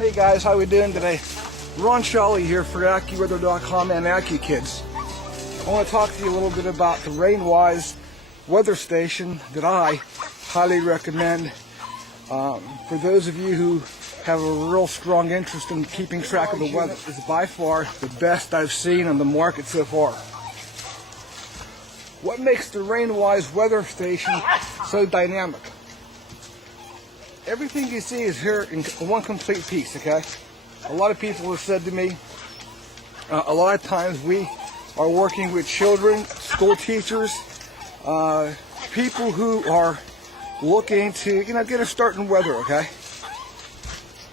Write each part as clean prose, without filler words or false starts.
Hey guys, how we doing today? Ron Shawley here for AccuWeather.com and AccuKids. I want to talk to you a little bit about the Rainwise weather station that I highly recommend for those of you who have a real strong interest in keeping track of the weather. It's by far the best I've seen on the market so far. What makes the Rainwise weather station so dynamic? Everything you see is here in one complete piece, okay? A lot of people have said to me, a lot of times we are working with children, school teachers, people who are looking to, get a start in weather, okay?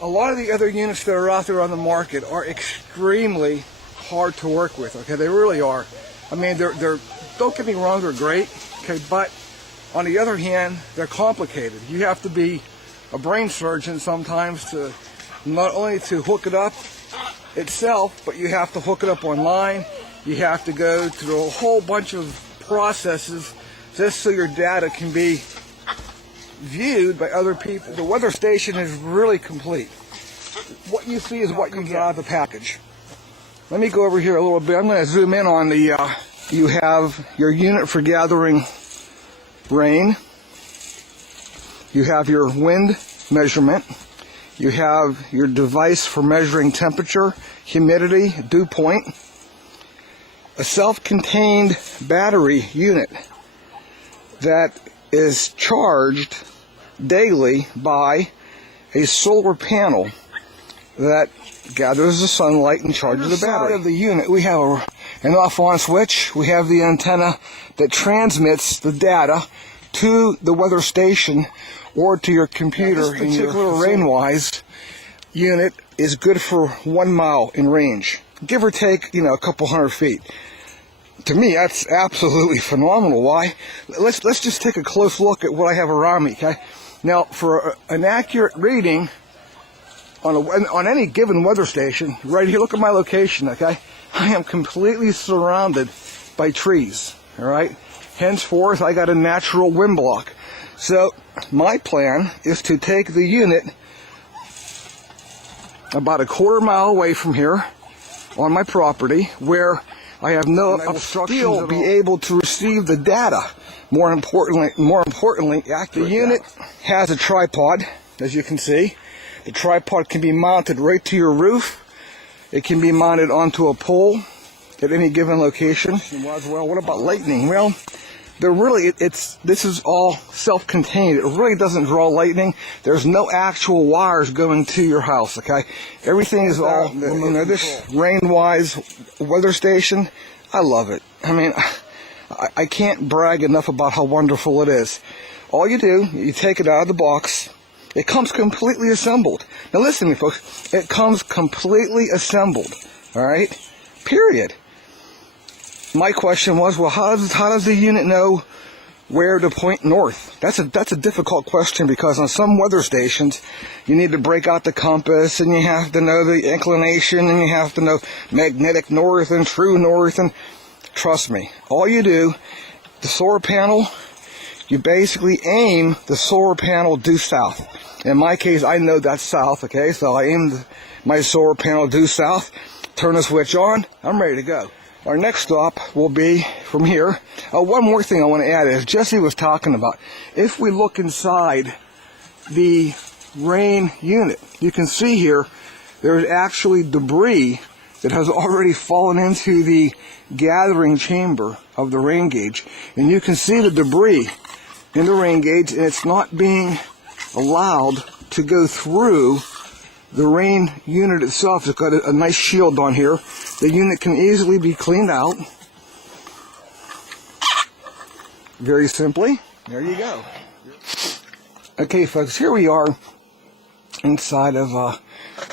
A lot of the other units that are out there on the market are extremely hard to work with, okay? They really are. I mean, they're don't get me wrong, they're great, okay? But on the other hand, they're complicated. You have to be a brain surgeon sometimes to not only to hook it up itself, but you have to hook it up online. You have to go through a whole bunch of processes just so your data can be viewed by other people. The weather station is really complete. What you see is what you get out of the package. Let me go over here a little bit. I'm going to zoom in on the, you have your unit for gathering rain. You have your wind measurement. You have your device for measuring temperature, humidity, dew point. A self-contained battery unit that is charged daily by a solar panel that gathers the sunlight and charges the battery. Inside of the unit, we have an off-on switch. We have the antenna that transmits the data to the weather station or to your computer. This particular Rainwise unit is good for 1 mile in range, give or take, a couple hundred feet. To me, that's absolutely phenomenal. Why? Let's just take a close look at what I have around me. Okay, now for an accurate reading on any given weather station, right here, look at my location. Okay, I am completely surrounded by trees. All right. Henceforth, I got a natural wind block. So my plan is to take the unit about a quarter mile away from here on my property where I have no obstructions. Still be able to receive the data. More importantly, the unit has a tripod, as you can see. The tripod can be mounted right to your roof. It can be mounted onto a pole at any given location. Well, what about lightning? Well, this is all self-contained. It really doesn't draw lightning. There's no actual wires going to your house, okay? Everything is all, this Rainwise weather station, I love it. I mean, I can't brag enough about how wonderful it is. All you do, you take it out of the box. It comes completely assembled. Now listen to me, folks. It comes completely assembled, all right? Period. My question was, well, how does the unit know where to point north? That's a difficult question because on some weather stations, you need to break out the compass and you have to know the inclination and you have to know magnetic north and true north. And trust me, all you do, the solar panel, you basically aim the solar panel due south. In my case, I know that's south, okay? So I aim my solar panel due south, turn the switch on, I'm ready to go. Our next stop will be from here. One more thing I want to add is Jesse was talking about. If we look inside the rain unit, you can see here there's actually debris that has already fallen into the gathering chamber of the rain gauge. And you can see the debris in the rain gauge, and it's not being allowed to go through the rain unit itself. It's got a nice shield on here. The unit can easily be cleaned out. Very simply. There you go. Okay, folks, here we are inside of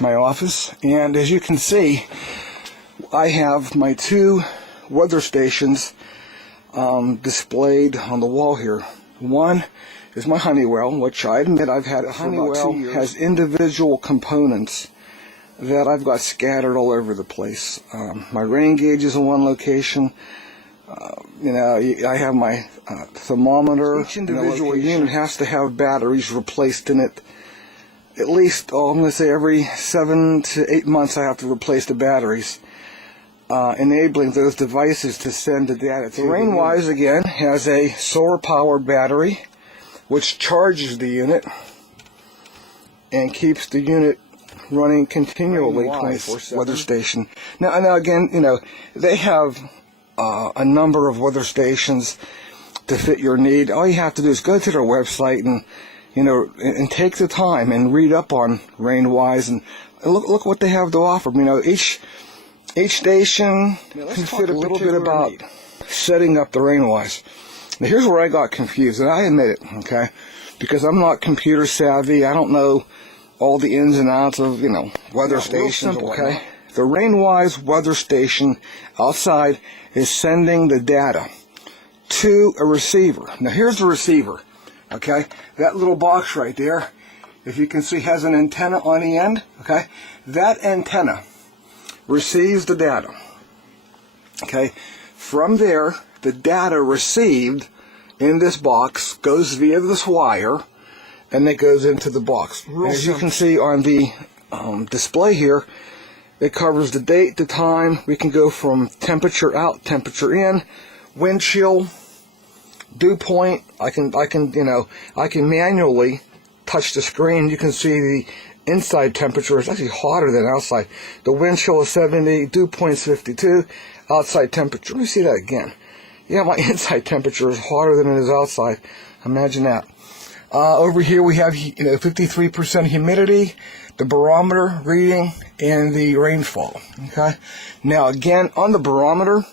my office. And as you can see, I have my two weather stations displayed on the wall here. One is my Honeywell, which I admit I've had it for about 2 years. Has individual components that I've got scattered all over the place. My rain gauge is in one location. I have my thermometer. Each individual unit has to have batteries replaced in it at least, I'm going to say every 7 to 8 months I have to replace the batteries, enabling those devices to send the data to. The Rainwise, again, has a solar-powered battery, which charges the unit and keeps the unit running continually 24/7. Weather station. Now again, you know, they have a number of weather stations to fit your need. All you have to do is go to their website and, you know, and take the time and read up on Rainwise and look what they have to offer. You know, each station can fit a little bit about setting up the Rainwise. Now here's where I got confused, and I admit it, okay, because I'm not computer savvy. I don't know all the ins and outs of, you know, weather stations. Okay, the Rainwise weather station outside is sending the data to a receiver. Now here's the receiver. Okay, that little box right there, if you can see, has an antenna on the end. Okay, that antenna receives the data. Okay, from there, the data received in this box goes via this wire, and it goes into the box. As you can see on the display here, it covers the date, the time. We can go from temperature out, temperature in, wind chill, dew point. I can manually touch the screen. You can see the inside temperature is actually hotter than outside. The wind chill is 70, dew point is 52, outside temperature. Let me see that again. Yeah, my inside temperature is hotter than it is outside. Imagine that. Over here we have 53% humidity, the barometer reading, and the rainfall. Okay. Now again, on the barometer,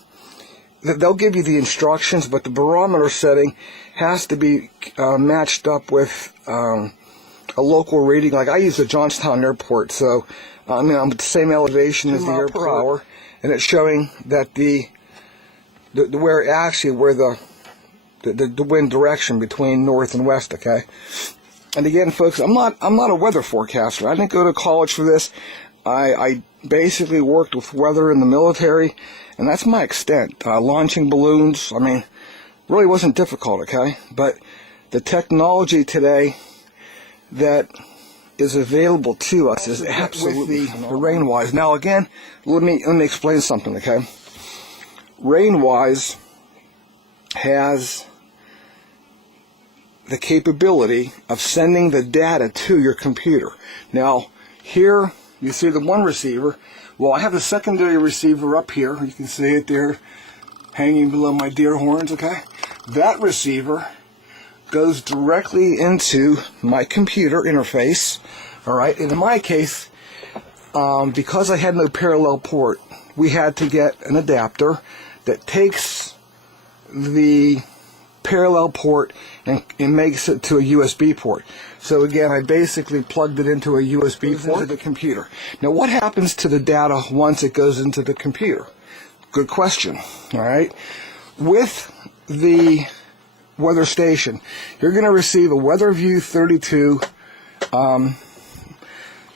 they'll give you the instructions, but the barometer setting has to be matched up with a local reading. Like I use the Johnstown Airport, so I'm at the same elevation as the airport per hour, and it's showing that the wind direction between north and west. Okay, and again, folks, I'm not a weather forecaster. I didn't go to college for this. I basically worked with weather in the military, and that's my extent. Launching balloons, I mean, really wasn't difficult. Okay, but the technology today that is available to us is absolutely the Rainwise. Now again, let me explain something. Okay, Rainwise has the capability of sending the data to your computer. Now, here you see the one receiver. Well, I have the secondary receiver up here. You can see it there hanging below my deer horns, okay? That receiver goes directly into my computer interface, all right? And in my case, because I had no parallel port, we had to get an adapter that takes the parallel port and makes it to a USB port. So again, I basically plugged it into a USB port into the computer. Now what happens to the data once it goes into the computer? Good question. All right. With the weather station, you're going to receive a WeatherView 32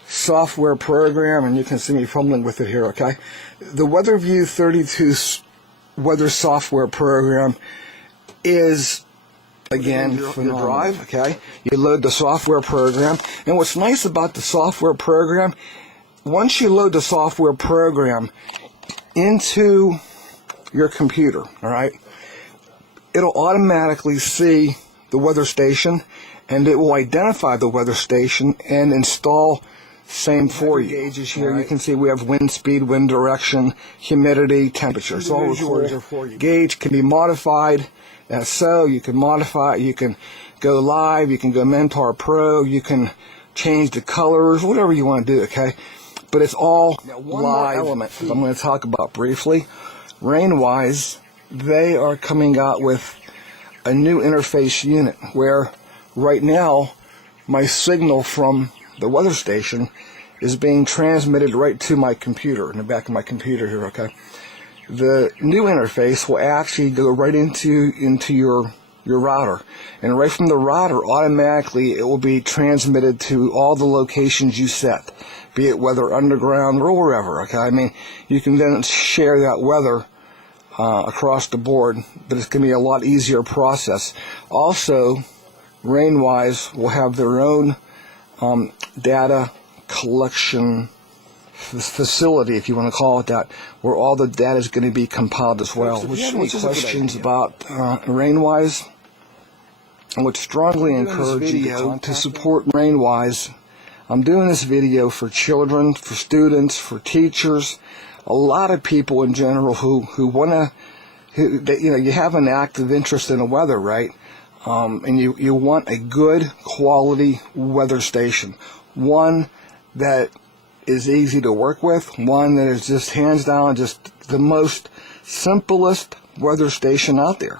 software program, and you can see me fumbling with it here, okay? The WeatherView 32 weather software program is, again, from your drive, okay? You load the software program, and what's nice about the software program, once you load the software program into your computer, all right, it'll automatically see the weather station, and it will identify the weather station and install same for you. Gauges here, you can see we have wind speed, wind direction, humidity, temperature. It's all recorded for you. Gauge can be modified. So you can modify it, you can go live, you can go Mentor Pro, you can change the colors, whatever you want to do, okay? But it's all live element I'm going to talk about briefly. Rainwise, they are coming out with a new interface unit where right now my signal from the weather station is being transmitted right to my computer, in the back of my computer here, okay? The new interface will actually go right into your router, and right from the router automatically it will be transmitted to all the locations you set, be it weather underground or wherever, okay? I mean, you can then share that weather across the board, but it's going to be a lot easier process. Also, Rainwise will have their own data collection facility, if you want to call it that, where all the data is going to be compiled as well. Which any questions about Rainwise, I would strongly encourage you to support Rainwise. I'm doing this video for children, for students, for teachers, a lot of people in general who want to, you have an active interest in the weather, right? And you want a good quality weather station, one that is easy to work with, one that is just hands down just the most simplest weather station out there.